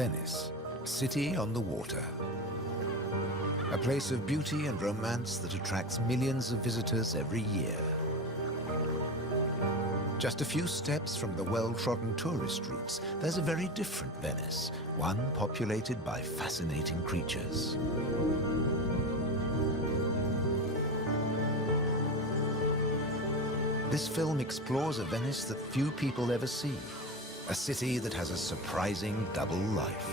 Venice, city on the water. A place of beauty and romance that attracts millions of visitors every year. Just a few steps from the well-trodden tourist routes, there's a very different Venice, one populated by fascinating creatures. This film explores a Venice that few people ever see, a city that has a surprising double life.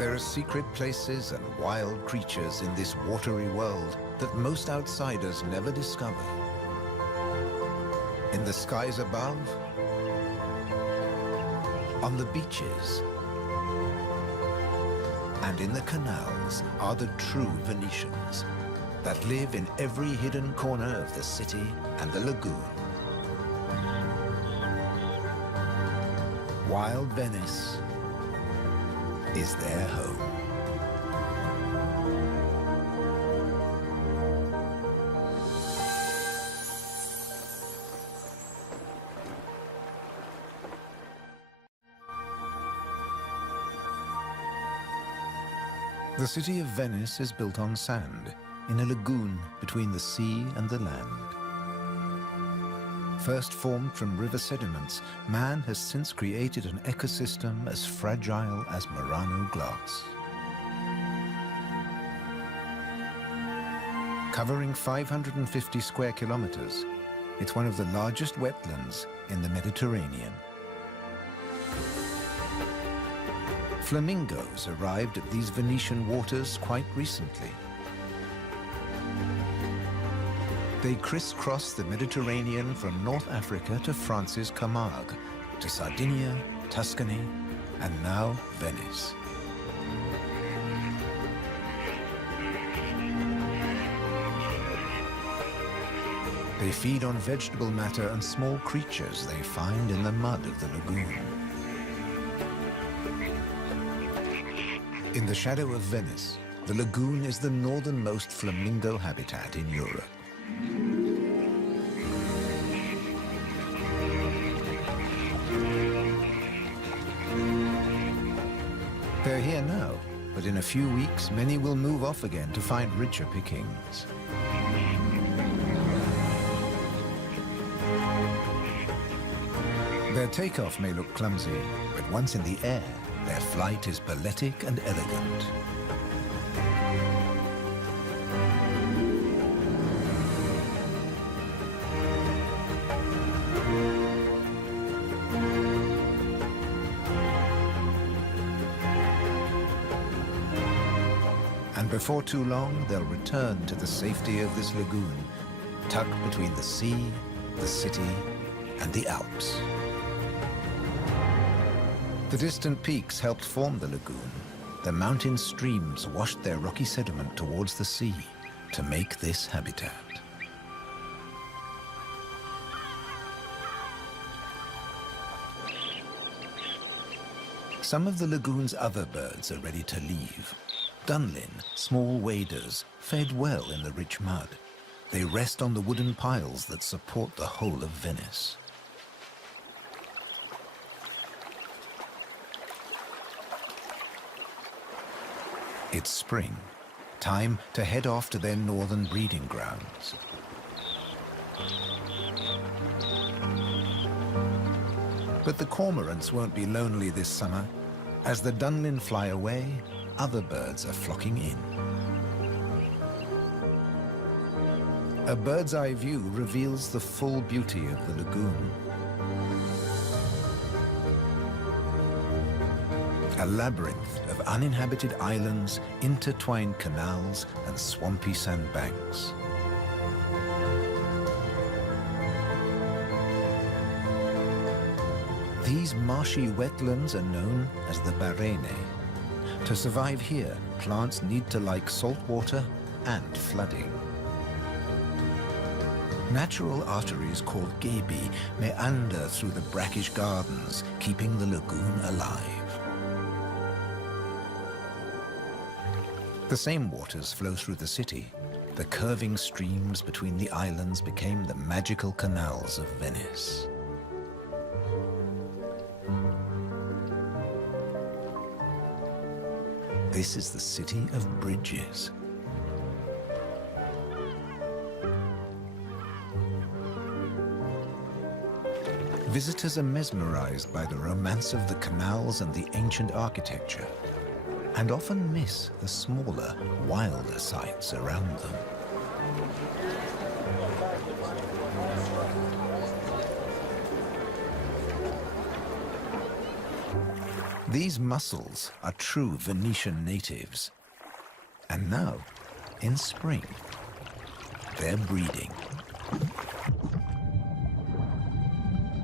There are secret places and wild creatures in this watery world that most outsiders never discover. In the skies above, on the beaches, and in the canals are the true Venetians that live in every hidden corner of the city and the lagoon. Wild Venice is their home. The city of Venice is built on sand, in a lagoon between the sea and the land. First formed from river sediments, man has since created an ecosystem as fragile as Murano glass. Covering 550 square kilometers, it's one of the largest wetlands in the Mediterranean. Flamingos arrived at these Venetian waters quite recently. They crisscross the Mediterranean from North Africa to France's Camargue, to Sardinia, Tuscany, and now Venice. They feed on vegetable matter and small creatures they find in the mud of the lagoon. In the shadow of Venice, the lagoon is the northernmost flamingo habitat in Europe. They're here now, but in a few weeks, many will move off again to find richer pickings. Their takeoff may look clumsy, but once in the air, their flight is balletic and elegant. And before too long, they'll return to the safety of this lagoon, tucked between the sea, the city, and the Alps. The distant peaks helped form the lagoon. The mountain streams washed their rocky sediment towards the sea to make this habitat. Some of the lagoon's other birds are ready to leave. Dunlin, small waders, fed well in the rich mud. They rest on the wooden piles that support the whole of Venice. It's spring, time to head off to their northern breeding grounds. But the cormorants won't be lonely this summer. As the Dunlin fly away, other birds are flocking in. A bird's eye view reveals the full beauty of the lagoon. A labyrinth of uninhabited islands, intertwined canals, and swampy sandbanks. These marshy wetlands are known as the Barene. To survive here, plants need to like salt water and flooding. Natural arteries called gabi meander through the brackish gardens, keeping the lagoon alive. The same waters flow through the city. The curving streams between the islands became the magical canals of Venice. This is the city of bridges. Visitors are mesmerized by the romance of the canals and the ancient architecture, and often miss the smaller, wilder sights around them. These mussels are true Venetian natives. And now, in spring, they're breeding.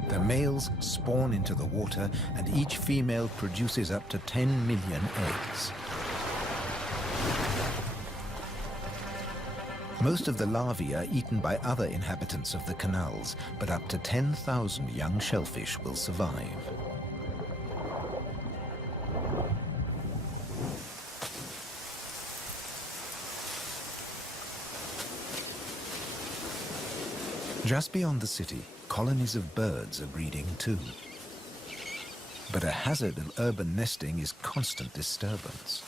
The males spawn into the water, and each female produces up to 10 million eggs. Most of the larvae are eaten by other inhabitants of the canals, but up to 10,000 young shellfish will survive. Just beyond the city, colonies of birds are breeding too. But a hazard of urban nesting is constant disturbance.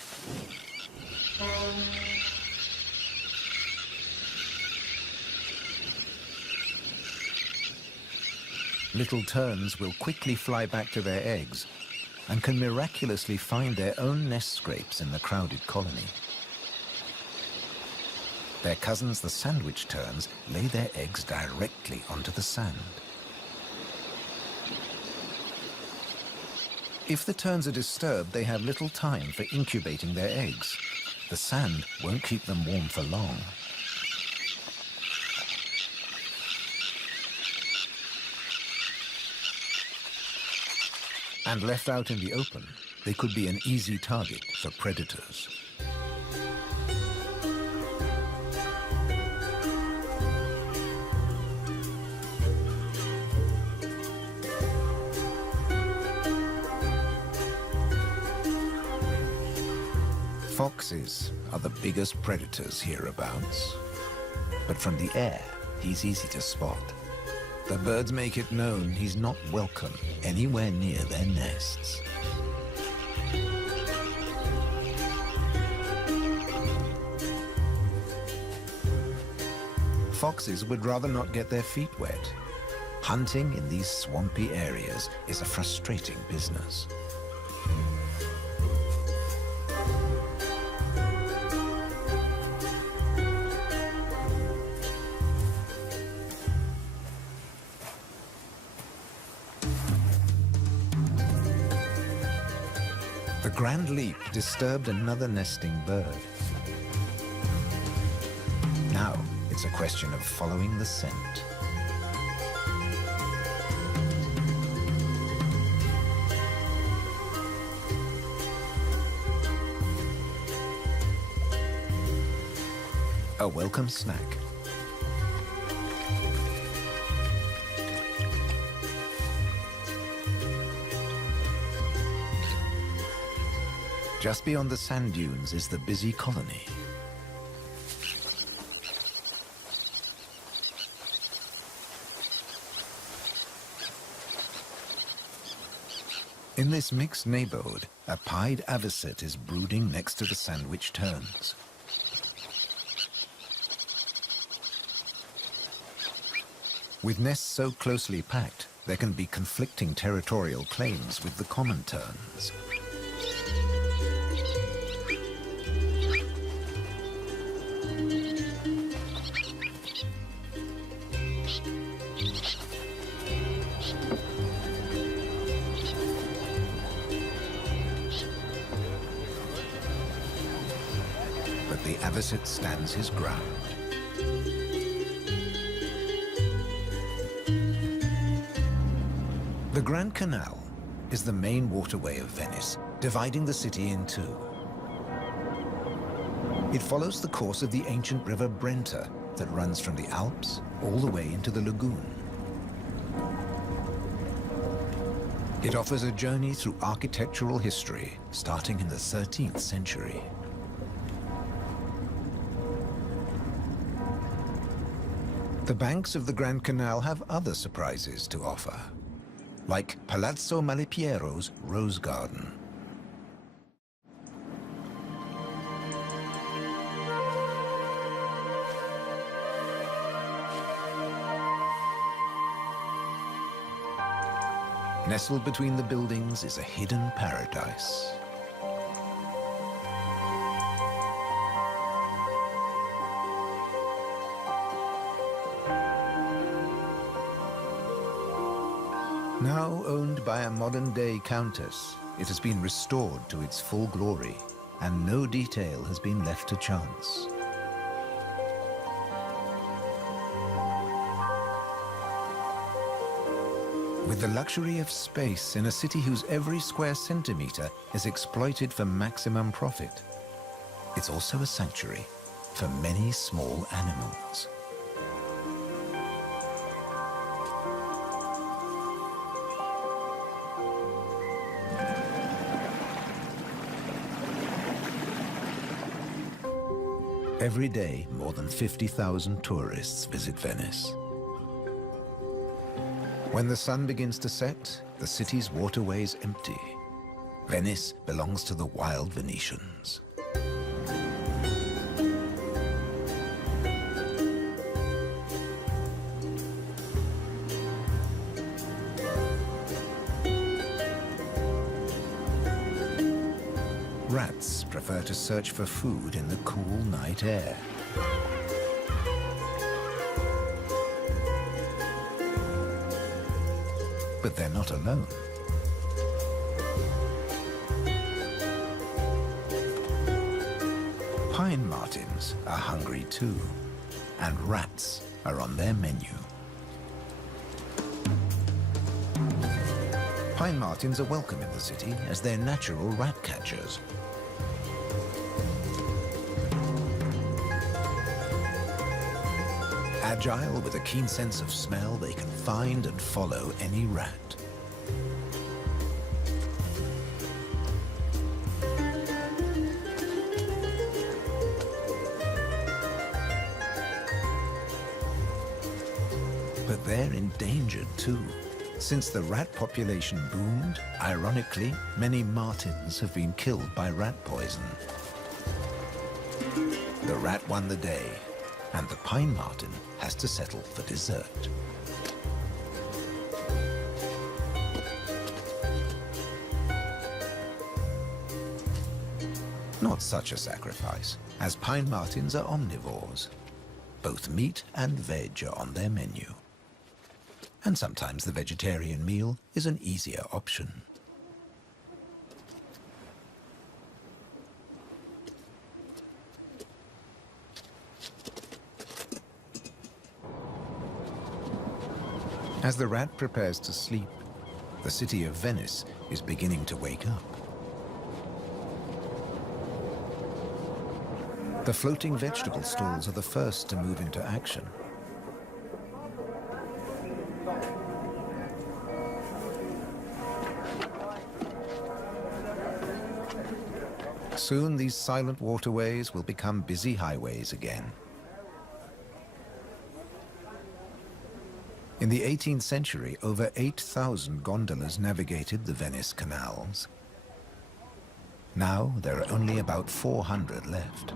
Little terns will quickly fly back to their eggs and can miraculously find their own nest scrapes in the crowded colony. Their cousins, the sandwich terns, lay their eggs directly onto the sand. If the terns are disturbed, they have little time for incubating their eggs. The sand won't keep them warm for long. And left out in the open, they could be an easy target for predators. Foxes are the biggest predators hereabouts. But from the air, he's easy to spot. The birds make it known he's not welcome anywhere near their nests. Foxes would rather not get their feet wet. Hunting in these swampy areas is a frustrating business. The grand leap disturbed another nesting bird. Now it's a question of following the scent. A welcome snack. Just beyond the sand dunes is the busy colony. In this mixed neighborhood, a pied avocet is brooding next to the sandwich terns. With nests so closely packed, there can be conflicting territorial claims with the common terns. But the avocet stands his ground. The Grand Canal is the main waterway of Venice, dividing the city in two. It follows the course of the ancient river Brenta that runs from the Alps all the way into the lagoon. It offers a journey through architectural history starting in the 13th century. The banks of the Grand Canal have other surprises to offer, like Palazzo Malipiero's Rose Garden. Nestled between the buildings is a hidden paradise. Now owned by a modern-day countess, it has been restored to its full glory, and no detail has been left to chance. With the luxury of space in a city whose every square centimeter is exploited for maximum profit, it's also a sanctuary for many small animals. Every day, more than 50,000 tourists visit Venice. When the sun begins to set, the city's waterways empty. Venice belongs to the wild Venetians. Rats prefer to search for food in the cool night air. But they're not alone. Pine martins are hungry too, and rats are on their menu. Pine martins are welcome in the city as they're natural rat catchers. Agile, with a keen sense of smell, they can find and follow any rat. But they're endangered too. Since the rat population boomed, ironically, many martins have been killed by rat poison. The rat won the day, and the pine marten has to settle for dessert. Not such a sacrifice, as pine martens are omnivores. Both meat and veg are on their menu. And sometimes the vegetarian meal is an easier option. As the rat prepares to sleep, the city of Venice is beginning to wake up. The floating vegetable stalls are the first to move into action. Soon these silent waterways will become busy highways again. In the 18th century, over 8,000 gondolas navigated the Venice canals. Now there are only about 400 left.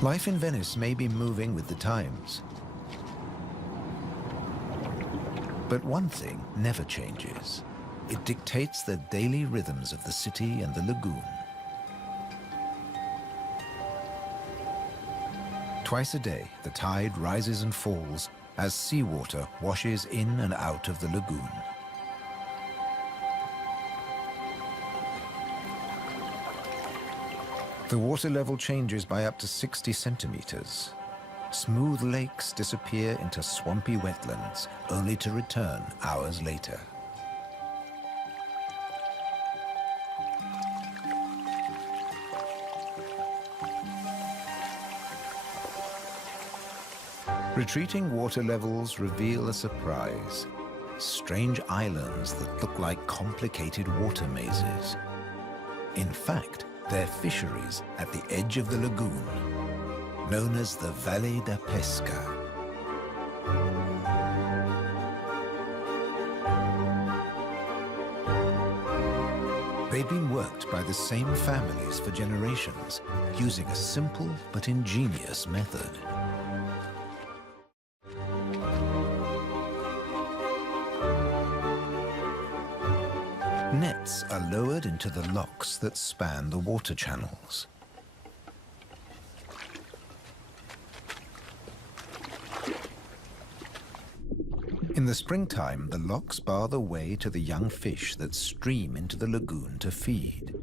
Life in Venice may be moving with the times. But one thing never changes. It dictates the daily rhythms of the city and the lagoon. Twice a day, the tide rises and falls as seawater washes in and out of the lagoon. The water level changes by up to 60 centimeters. Smooth lakes disappear into swampy wetlands, only to return hours later. Retreating water levels reveal a surprise. Strange islands that look like complicated water mazes. In fact, they're fisheries at the edge of the lagoon. known as the Valle da Pesca. They've been worked by the same families for generations, using a simple but ingenious method. Nets are lowered into the locks that span the water channels. In the springtime, the locks bar the way to the young fish that stream into the lagoon to feed.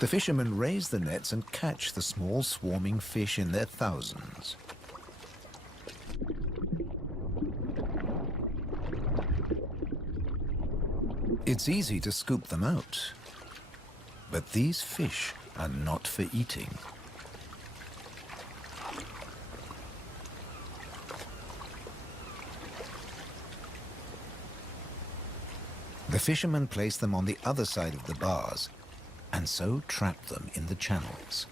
The fishermen raise the nets and catch the small swarming fish in their thousands. It's easy to scoop them out, but these fish are not for eating. The fishermen place them on the other side of the bars and so trap them in the channels.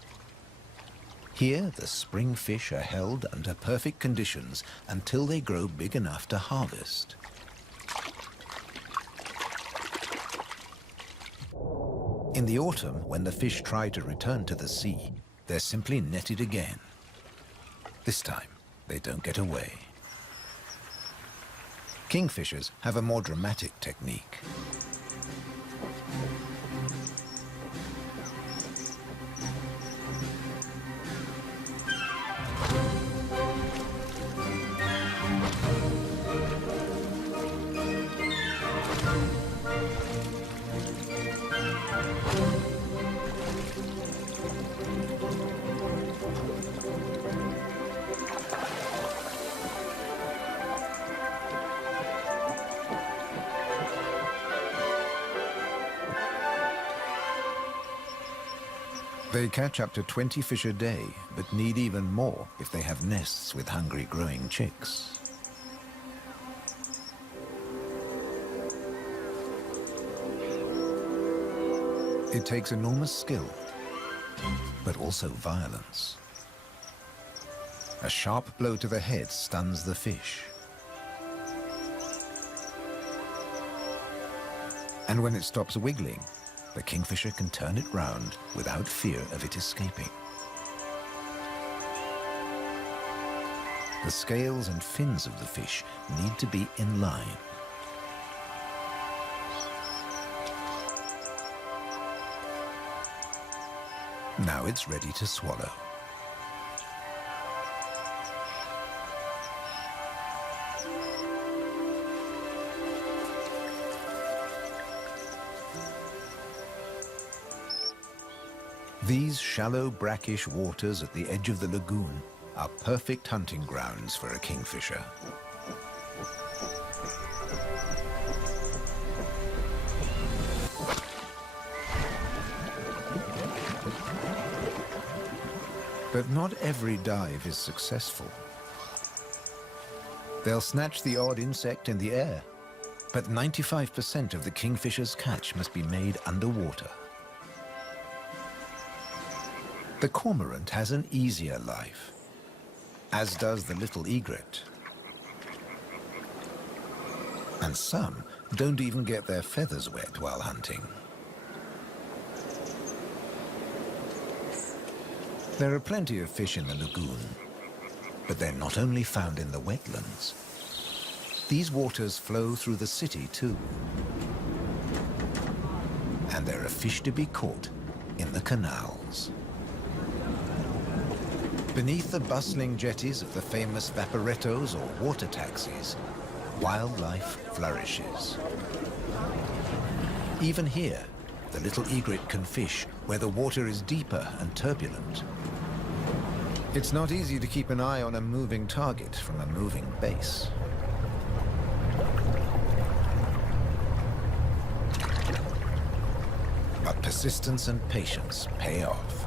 Here, the spring fish are held under perfect conditions until they grow big enough to harvest. In the autumn, when the fish try to return to the sea, they're simply netted again. This time, they don't get away. Kingfishers have a more dramatic technique. They catch up to 20 fish a day, but need even more if they have nests with hungry growing chicks. It takes enormous skill, but also violence. A sharp blow to the head stuns the fish. And when it stops wiggling, the kingfisher can turn it round without fear of it escaping. The scales and fins of the fish need to be in line. Now it's ready to swallow. These shallow, brackish waters at the edge of the lagoon are perfect hunting grounds for a kingfisher. But not every dive is successful. They'll snatch the odd insect in the air, but 95% of the kingfisher's catch must be made underwater. The cormorant has an easier life, as does the little egret. And some don't even get their feathers wet while hunting. There are plenty of fish in the lagoon, but they're not only found in the wetlands. These waters flow through the city too. And there are fish to be caught in the canals. Beneath the bustling jetties of the famous vaporettos or water taxis, wildlife flourishes. Even here, the little egret can fish where the water is deeper and turbulent. It's not easy to keep an eye on a moving target from a moving base. But persistence and patience pay off.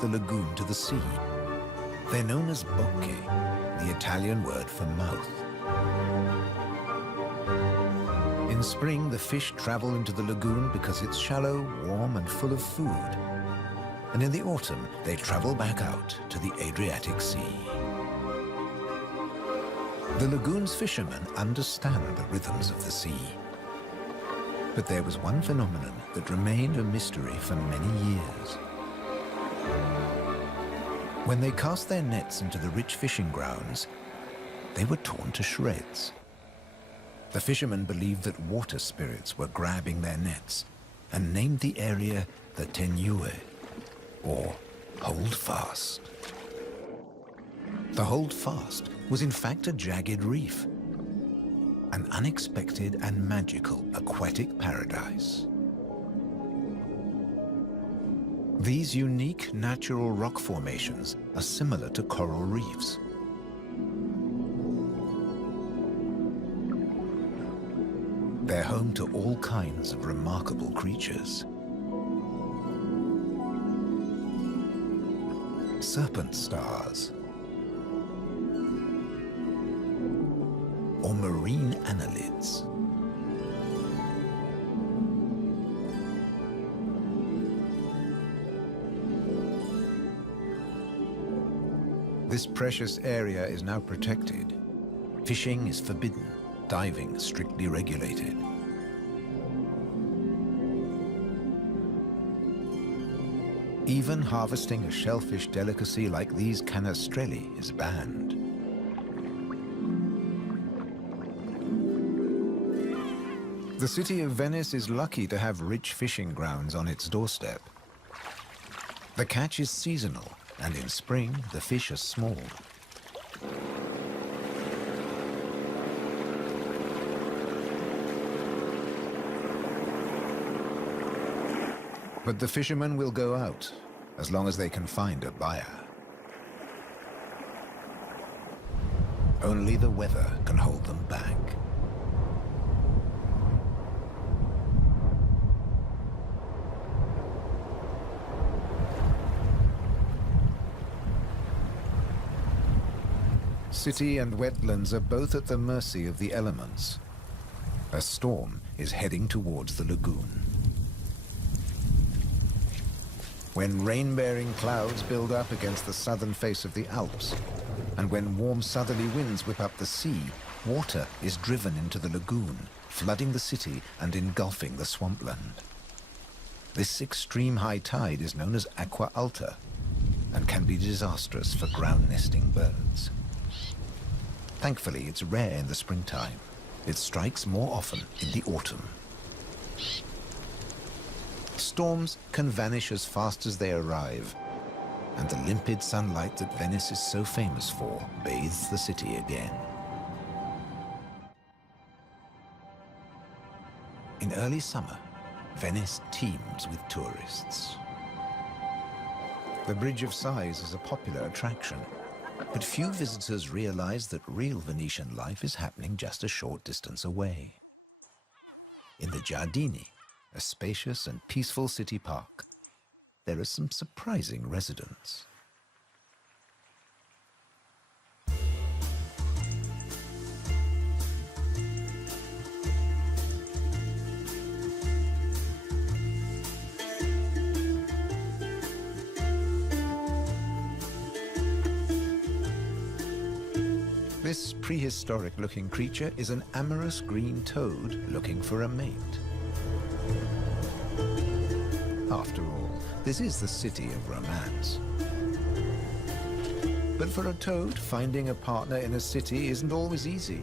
the lagoon to the sea. They're known as bocche, the Italian word for mouth. In spring, the fish travel into the lagoon because it's shallow, warm, and full of food. And in the autumn, they travel back out to the Adriatic Sea. The lagoon's fishermen understand the rhythms of the sea. But there was one phenomenon that remained a mystery for many years. When they cast their nets into the rich fishing grounds, they were torn to shreds. The fishermen believed that water spirits were grabbing their nets and named the area the Tenue, or Hold Fast. The Hold Fast was in fact a jagged reef, an unexpected and magical aquatic paradise. These unique natural rock formations are similar to coral reefs. They're home to all kinds of remarkable creatures. Serpent stars, or marine annelids. This precious area is now protected. Fishing is forbidden, diving strictly regulated. Even harvesting a shellfish delicacy like these canestrelli is banned. The city of Venice is lucky to have rich fishing grounds on its doorstep. The catch is seasonal, and in spring, the fish are small. But the fishermen will go out, as long as they can find a buyer. Only the weather can hold them back. City and wetlands are both at the mercy of the elements. A storm is heading towards the lagoon. When rain-bearing clouds build up against the southern face of the Alps, and when warm southerly winds whip up the sea, water is driven into the lagoon, flooding the city and engulfing the swampland. This extreme high tide is known as aqua alta and can be disastrous for ground-nesting birds. Thankfully, it's rare in the springtime. It strikes more often in the autumn. Storms can vanish as fast as they arrive, and the limpid sunlight that Venice is so famous for bathes the city again. In early summer, Venice teems with tourists. The Bridge of Sighs is a popular attraction, but few visitors realize that real Venetian life is happening just a short distance away. In the Giardini, a spacious and peaceful city park, there are some surprising residents. This prehistoric-looking creature is an amorous green toad looking for a mate. After all, this is the city of romance. But for a toad, finding a partner in a city isn't always easy.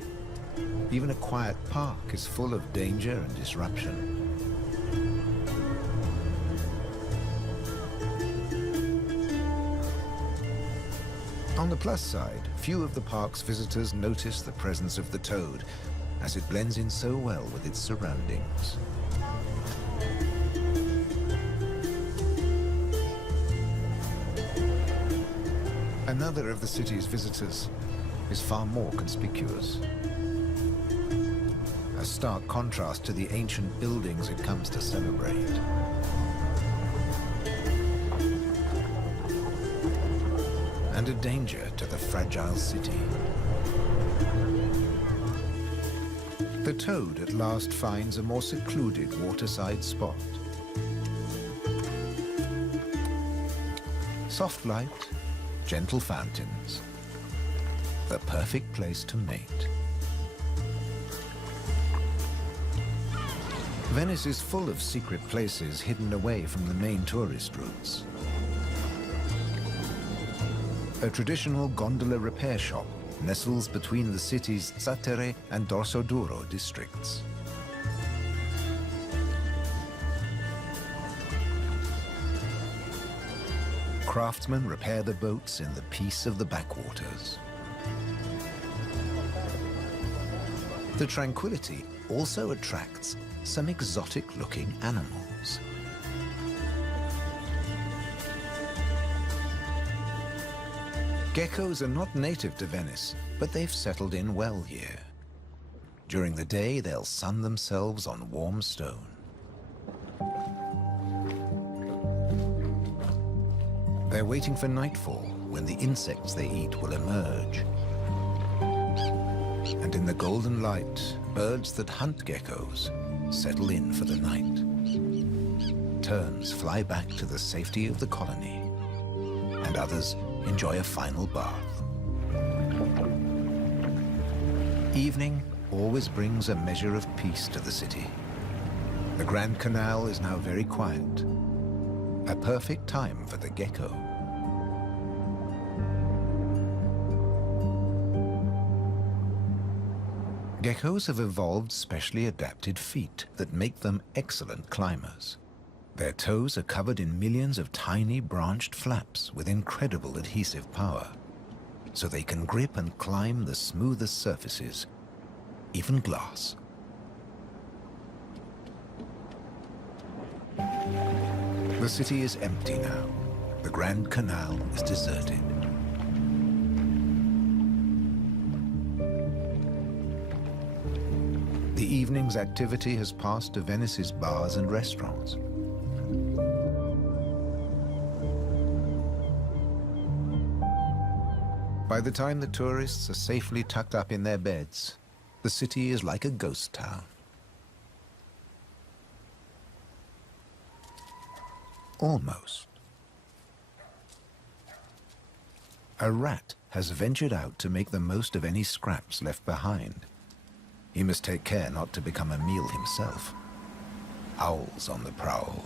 Even a quiet park is full of danger and disruption. On the plus side, few of the park's visitors notice the presence of the toad, as it blends in so well with its surroundings. Another of the city's visitors is far more conspicuous. A stark contrast to the ancient buildings it comes to celebrate. and a danger to the fragile city. The toad at last finds a more secluded waterside spot. Soft light, gentle fountains, the perfect place to mate. Venice is full of secret places hidden away from the main tourist routes. A traditional gondola repair shop nestles between the city's Zactere and Dorsoduro districts. Craftsmen repair the boats in the peace of the backwaters. The tranquility also attracts some exotic-looking animals. Geckos are not native to Venice, but they've settled in well here. During the day, they'll sun themselves on warm stone. They're waiting for nightfall, when the insects they eat will emerge. And in the golden light, birds that hunt geckos settle in for the night. Terns fly back to the safety of the colony, and others enjoy a final bath. Evening always brings a measure of peace to the city. The Grand Canal is now very quiet, a perfect time for the gecko. Geckos have evolved specially adapted feet that make them excellent climbers. Their toes are covered in millions of tiny branched flaps with incredible adhesive power, so they can grip and climb the smoothest surfaces, even glass. The city is empty now. The Grand Canal is deserted. The evening's activity has passed to Venice's bars and restaurants. By the time the tourists are safely tucked up in their beds, the city is like a ghost town. Almost. A rat has ventured out to make the most of any scraps left behind. He must take care not to become a meal himself. Owls on the prowl.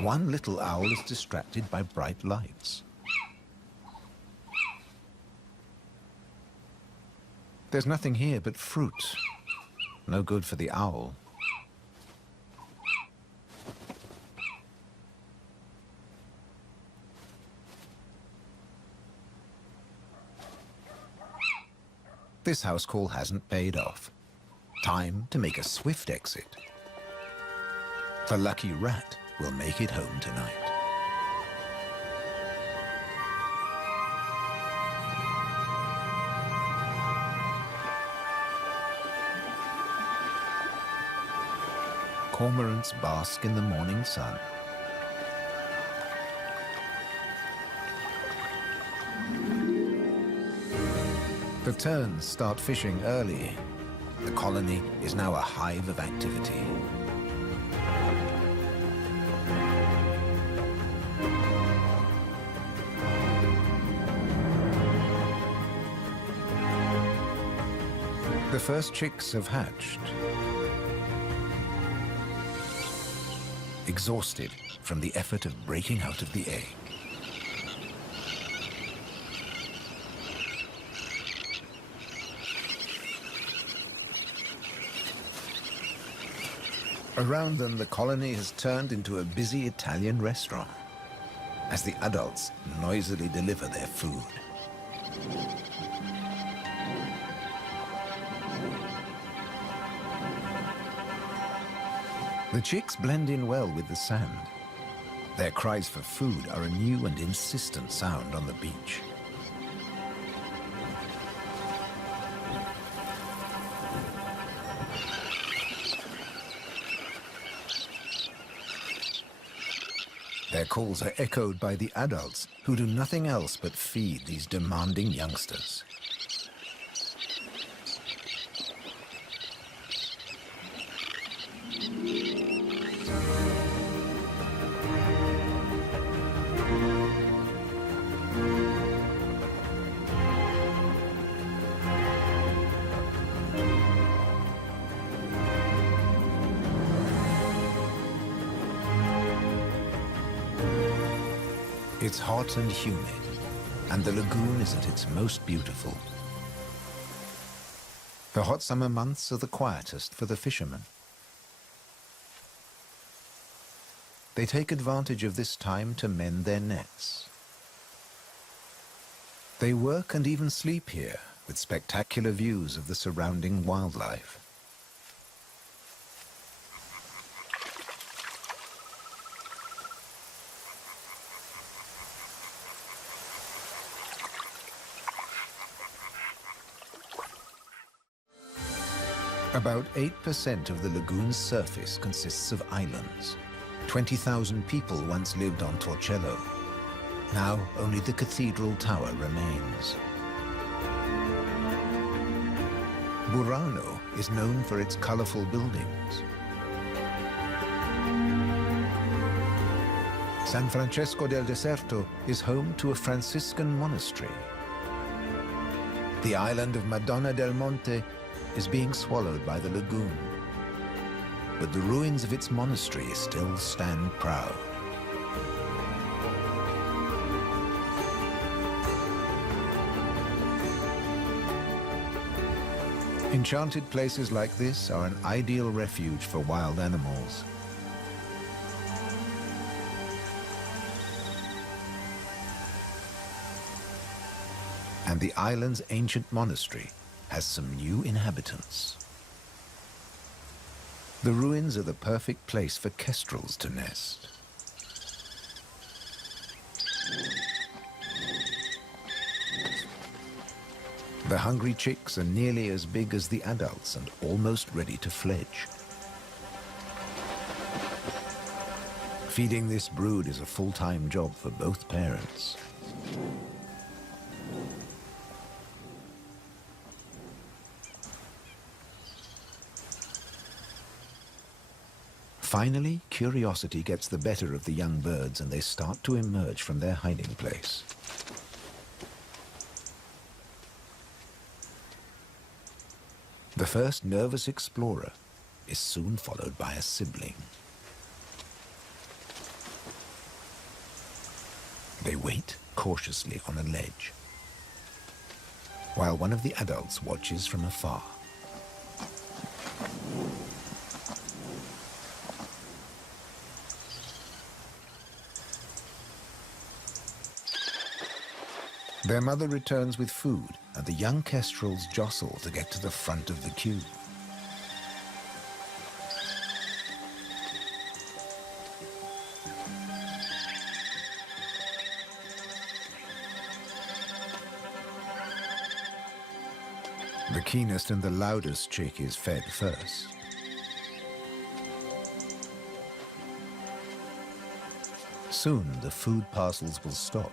One little owl is distracted by bright lights. There's nothing here but fruit. No good for the owl. This house call hasn't paid off. Time to make a swift exit. The lucky rat will make it home tonight. Cormorants bask in the morning sun. The terns start fishing early. The colony is now a hive of activity. The first chicks have hatched. Exhausted from the effort of breaking out of the egg. Around them, the colony has turned into a busy Italian restaurant as the adults noisily deliver their food. The chicks blend in well with the sand. Their cries for food are a new and insistent sound on the beach. Their calls are echoed by the adults who do nothing else but feed these demanding youngsters. It's hot and humid, and the lagoon is at its most beautiful. The hot summer months are the quietest for the fishermen. They take advantage of this time to mend their nets. They work and even sleep here, with spectacular views of the surrounding wildlife. About 8% of the lagoon's surface consists of islands. 20,000 people once lived on Torcello. Now only the cathedral tower remains. Burano is known for its colorful buildings. San Francesco del Deserto is home to a Franciscan monastery. The island of Madonna del Monte is being swallowed by the lagoon, but the ruins of its monastery still stand proud. Enchanted places like this are an ideal refuge for wild animals. And the island's ancient monastery has some new inhabitants. The ruins are the perfect place for kestrels to nest. The hungry chicks are nearly as big as the adults and almost ready to fledge. Feeding this brood is a full-time job for both parents. Finally, curiosity gets the better of the young birds and they start to emerge from their hiding place. The first nervous explorer is soon followed by a sibling. They wait cautiously on a ledge, while one of the adults watches from afar. Their mother returns with food, and the young kestrels jostle to get to the front of the queue. The keenest and the loudest chick is fed first. Soon the food parcels will stop.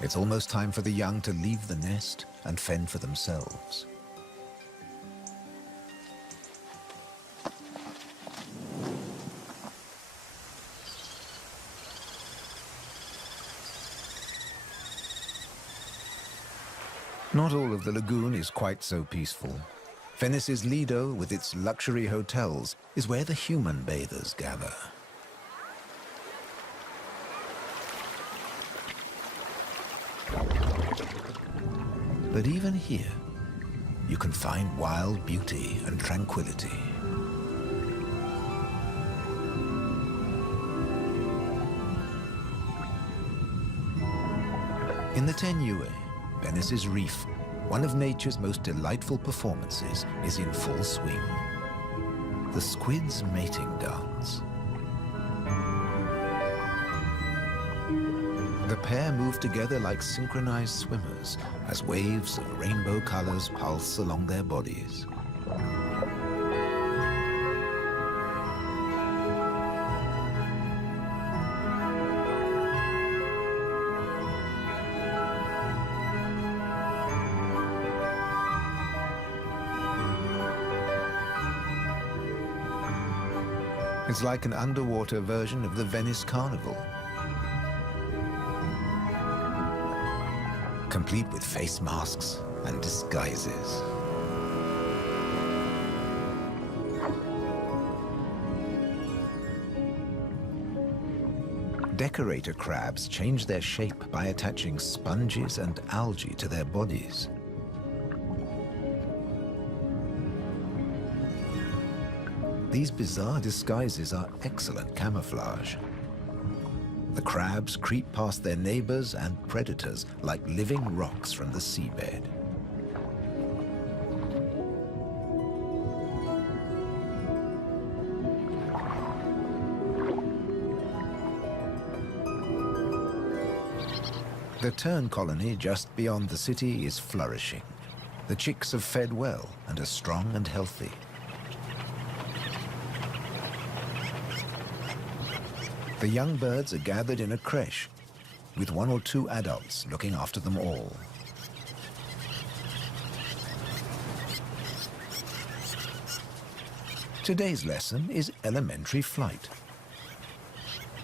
It's almost time for the young to leave the nest and fend for themselves. Not all of the lagoon is quite so peaceful. Venice's Lido, with its luxury hotels, is where the human bathers gather. But even here, you can find wild beauty and tranquility. In the Tenue, Venice's reef, one of nature's most delightful performances is in full swing. The squid's mating dance. The pair move together like synchronized swimmers as waves of rainbow colors pulse along their bodies. It's like an underwater version of the Venice Carnival, complete with face masks and disguises. Decorator crabs change their shape by attaching sponges and algae to their bodies. These bizarre disguises are excellent camouflage. The crabs creep past their neighbors and predators like living rocks from the seabed. The tern colony just beyond the city is flourishing. The chicks have fed well and are strong and healthy. The young birds are gathered in a creche, with 1 or 2 adults looking after them all. Today's lesson is elementary flight,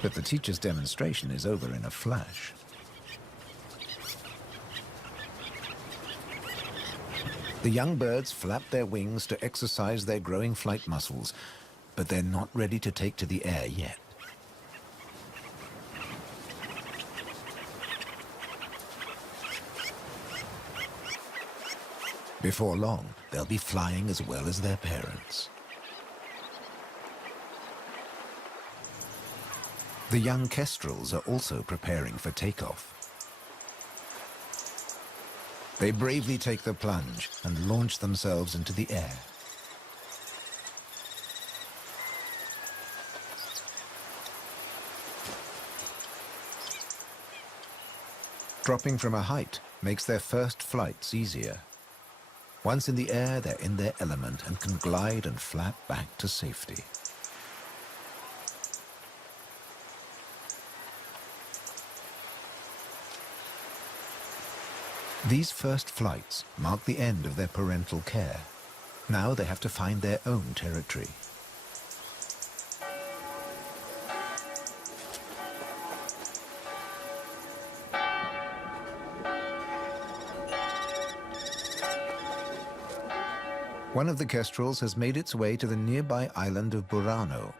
but the teacher's demonstration is over in a flash. The young birds flap their wings to exercise their growing flight muscles, but they're not ready to take to the air yet. Before long, they'll be flying as well as their parents. The young kestrels are also preparing for takeoff. They bravely take the plunge and launch themselves into the air. Dropping from a height makes their first flights easier. Once in the air, they're in their element and can glide and flap back to safety. These first flights mark the end of their parental care. Now they have to find their own territory. One of the kestrels has made its way to the nearby island of Burano.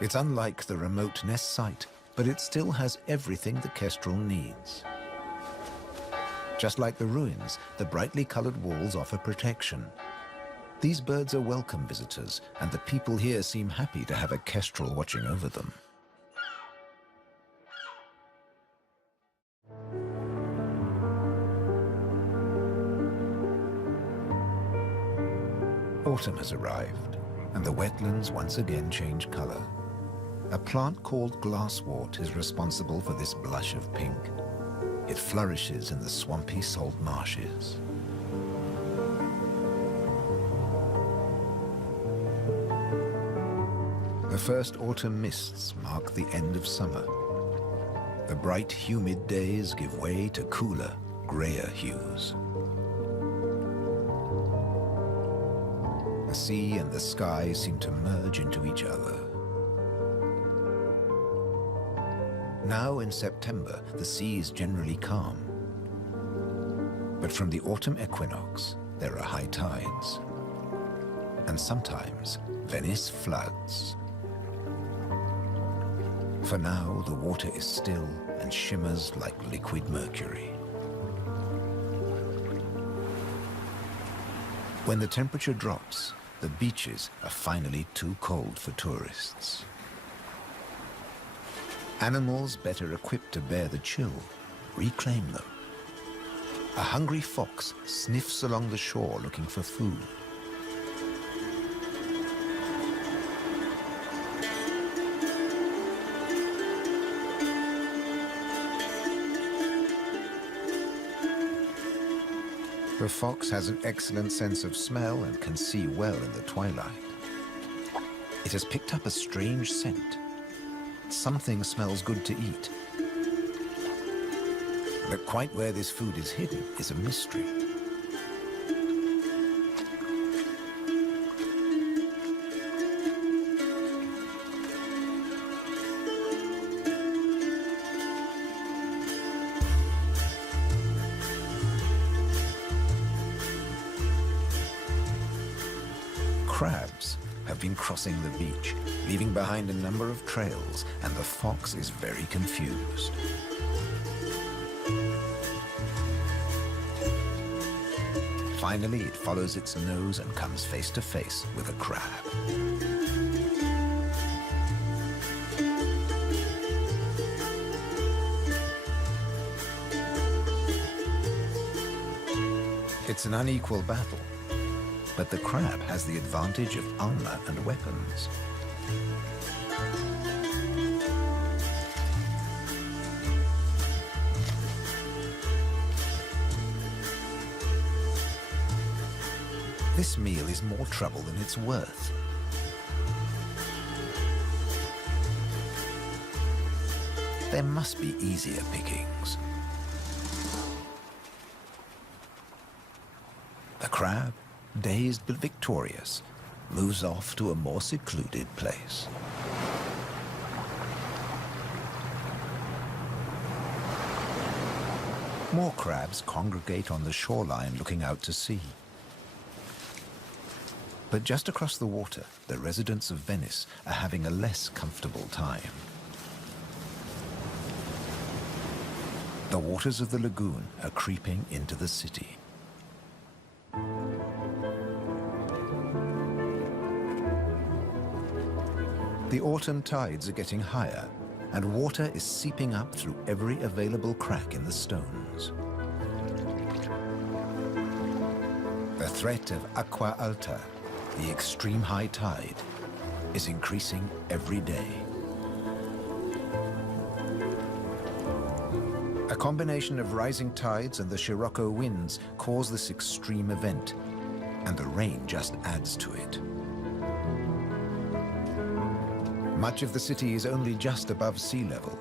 It's unlike the remote nest site, but it still has everything the kestrel needs. Just like the ruins, the brightly colored walls offer protection. These birds are welcome visitors, and the people here seem happy to have a kestrel watching over them. Autumn has arrived, and the wetlands once again change color. A plant called glasswort is responsible for this blush of pink. It flourishes in the swampy salt marshes. The first autumn mists mark the end of summer. The bright, humid days give way to cooler, grayer hues. The sea and the sky seem to merge into each other. Now in September, the sea is generally calm. But from the autumn equinox, there are high tides. And sometimes, Venice floods. For now, the water is still and shimmers like liquid mercury. When the temperature drops, the beaches are finally too cold for tourists. Animals better equipped to bear the chill reclaim them. A hungry fox sniffs along the shore looking for food. The fox has an excellent sense of smell and can see well in the twilight. It has picked up a strange scent. Something smells good to eat. But quite where this food is hidden is a mystery. Crabs have been crossing the beach, leaving behind a number of trails, and the fox is very confused. Finally, it follows its nose and comes face to face with a crab. It's an unequal battle, but the crab has the advantage of armor and weapons. This meal is more trouble than it's worth. There must be easier pickings. The crab, dazed but victorious, moves off to a more secluded place. More crabs congregate on the shoreline looking out to sea. But just across the water, the residents of Venice are having a less comfortable time. The waters of the lagoon are creeping into the city. The autumn tides are getting higher, and water is seeping up through every available crack in the stones. The threat of acqua alta, the extreme high tide, is increasing every day. A combination of rising tides and the Scirocco winds cause this extreme event, and the rain just adds to it. Much of the city is only just above sea level,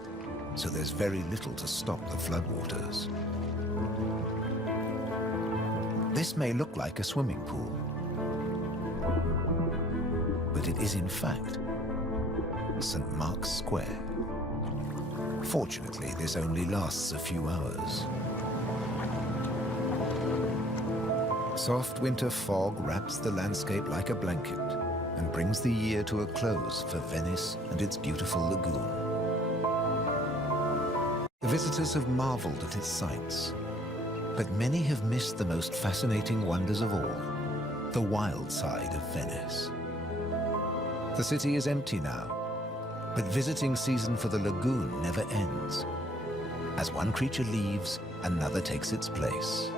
so there's very little to stop the floodwaters. This may look like a swimming pool, but it is in fact St. Mark's Square. Fortunately, this only lasts a few hours. Soft winter fog wraps the landscape like a blanket and brings the year to a close for Venice and its beautiful lagoon. The visitors have marveled at its sights, but many have missed the most fascinating wonders of all, the wild side of Venice. The city is empty now, but visiting season for the lagoon never ends. As one creature leaves, another takes its place.